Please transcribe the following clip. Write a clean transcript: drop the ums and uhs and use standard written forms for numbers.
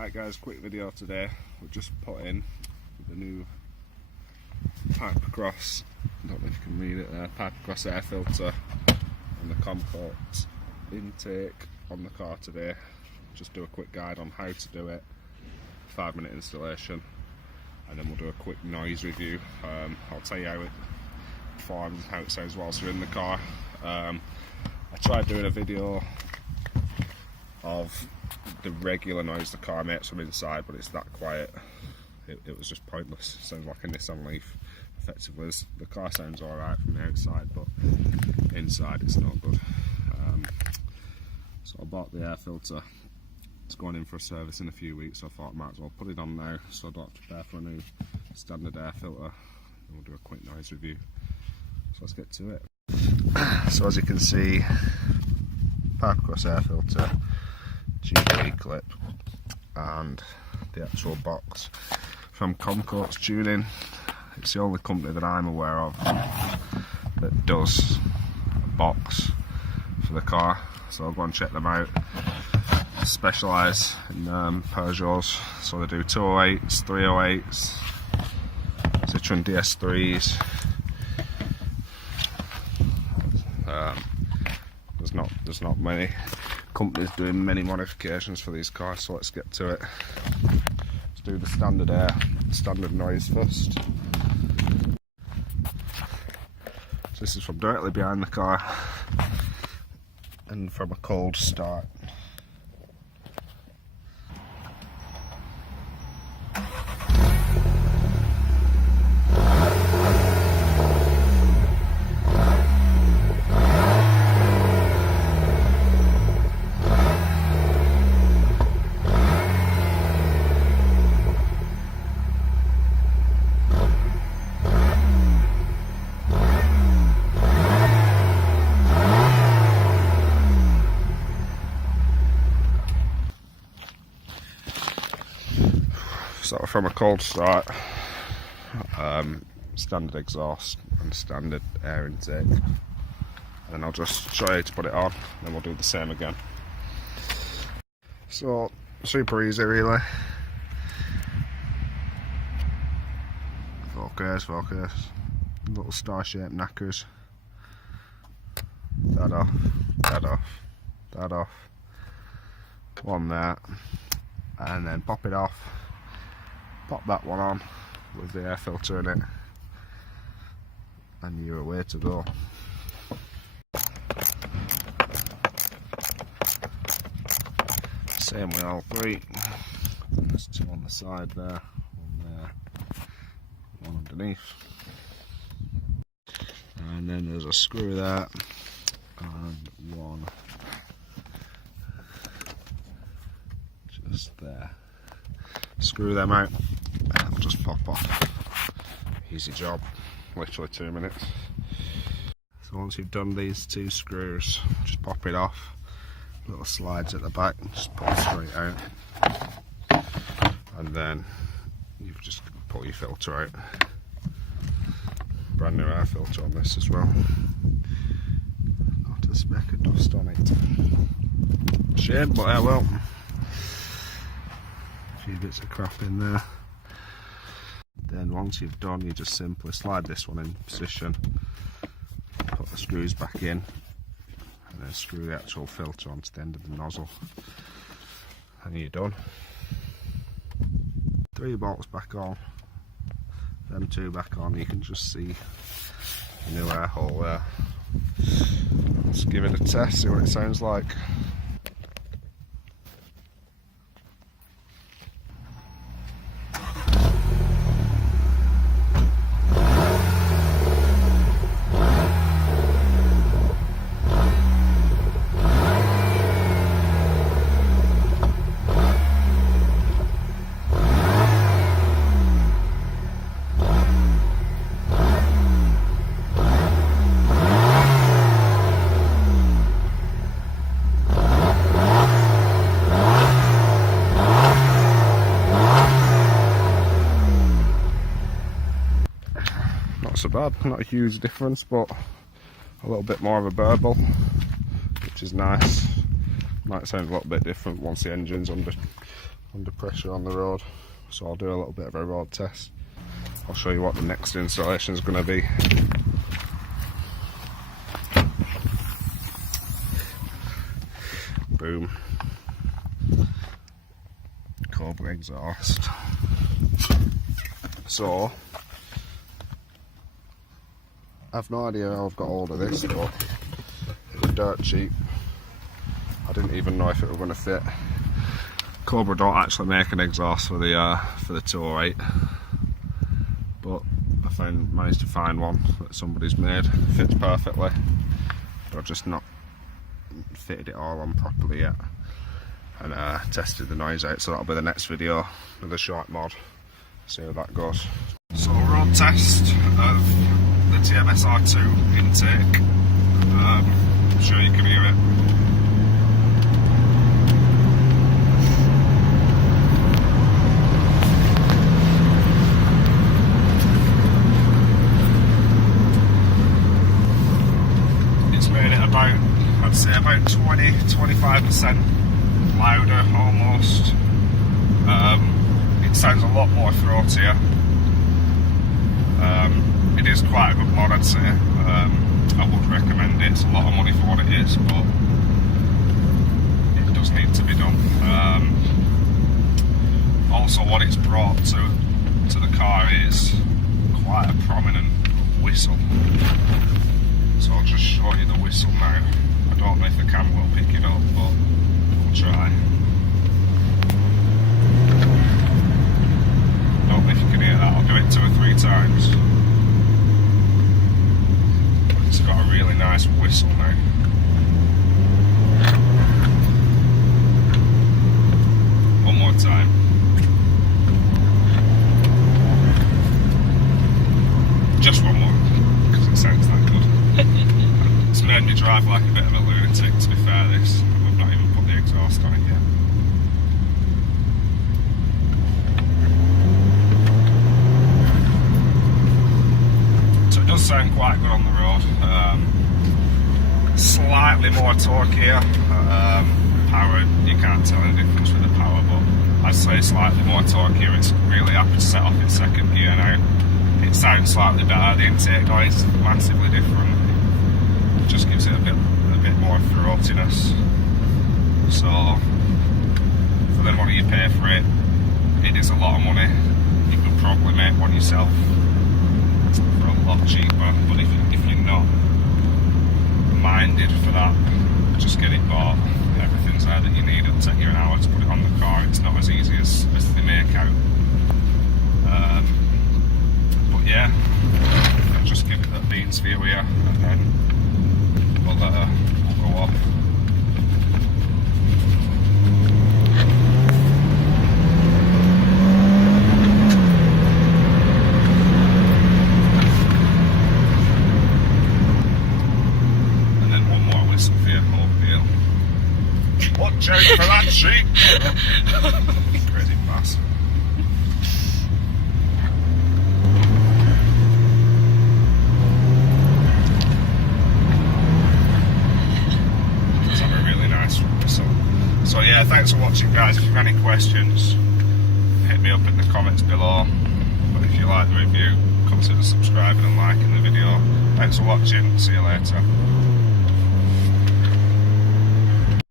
Right guys, quick video today. We're just put in the new pipe across, I don't know if you can read it there, pipe across air filter and the comfort intake on the car today. Just do a quick guide on how to do it, 5-minute installation, and then we'll do a quick noise review. I'll tell you how it performs and how it sounds whilst you're in the car. I tried doing a video of the regular noise the car makes from inside, but it's that quiet, it was just pointless. It sounds like a Nissan Leaf effectively. The car sounds alright from the outside, but inside it's not good. So I bought the air filter. It's going in for a service in a few weeks, so I thought I might as well put it on now so I don't have to prepare for a new standard air filter. And we'll do a quick noise review. So let's get to it. So as you can see, pipe across air filter, GTI clip, and the actual box from Comcoats Tuning. It's the only company that I'm aware of that does a box for the car, so I'll go and check them out. Specialise in Peugeots, so they do 208s, 308s, Citroen DS3s. There's not many companies doing many modifications for these cars, so let's get to it. Let's do the standard air, standard noise first. So this is from directly behind the car and from a cold start. So from a cold start, standard exhaust and standard air intake, and I'll just show you how to put it on, then we'll do the same again. So super easy really. Focus, little star shaped knackers. That off, that off, that off. One there, and then pop it off. Pop that one on with the air filter in it, and you're away to go. Same with all three. There's two on the side there, one there, one underneath. And then there's a screw there, and one just there. Screw them out, and they'll just pop off. Easy job, literally 2 minutes. So once you've done these two screws, just pop it off. Little slides at the back, just pull it straight out. And then you've just put your filter out. Brand new air filter on this as well. Not a speck of dust on it. Shame, but oh well. Few bits of crap in there. Then once you've done, you just simply slide this one in position, put the screws back in, and then screw the actual filter onto the end of the nozzle, and you're done. 3 bolts back on, them 2 back on. You can just see the new air hole there. Let's give it a test, see what it sounds like. So bad, not a huge difference, but a little bit more of a burble, which is nice. Might sound a little bit different once the engine's under pressure on the road, so I'll do a little bit of a road test. I'll show you what the next installation is going to be. Boom. Cobra exhaust. So I've no idea how I've got hold of this, but it was dirt cheap. I didn't even know if it was going to fit. Cobra don't actually make an exhaust for the 208, but I managed to find one that somebody's made. Fits perfectly. I've just not fitted it all on properly yet, and tested the noise out, so that'll be the next video with a short mod. See how that goes. So road test of the TMSR2 intake. I'm sure you can hear it. It's made it about, I'd say about 20-25% louder almost. It sounds a lot more throatier. It is quite a good mod, I'd say. I would recommend it. It's a lot of money for what it is, but it does need to be done. Also, what it's brought to the car is quite a prominent whistle. So I'll just show you the whistle now. I don't know if the camera will pick it up, but we'll try. Don't know if you can hear that. I'll do it 2 or 3 times. But it's got a really nice whistle now. One more time. Just one more, because it sounds that good. It's made me drive like a bit of a lunatic, to be fair, this. I've not even put the exhaust on it yet. So it does sound quite good on the road. Slightly more torque here. Power, you can't tell any difference with the power, but I'd say slightly more torque here. It's really happy to set off in second gear now. It sounds slightly better. The intake noise is massively different. It just gives it a bit more throatiness. So for the money you pay for it, it is a lot of money. You could probably make one yourself for a lot cheaper, but if you're not minded for that, just get it bought. Everything's there that you need. It'll take you an hour to put it on the car. It's not as easy as they make out. But yeah, I'll just give it that beans view here, and then we'll go off. And then one more whistle for your whole deal. Watch out for that sheep! Crazy bastard. So yeah, thanks for watching, guys. If you've any questions, hit me up in the comments below. But if you like the review, consider subscribing and liking the video. Thanks for watching. See you later.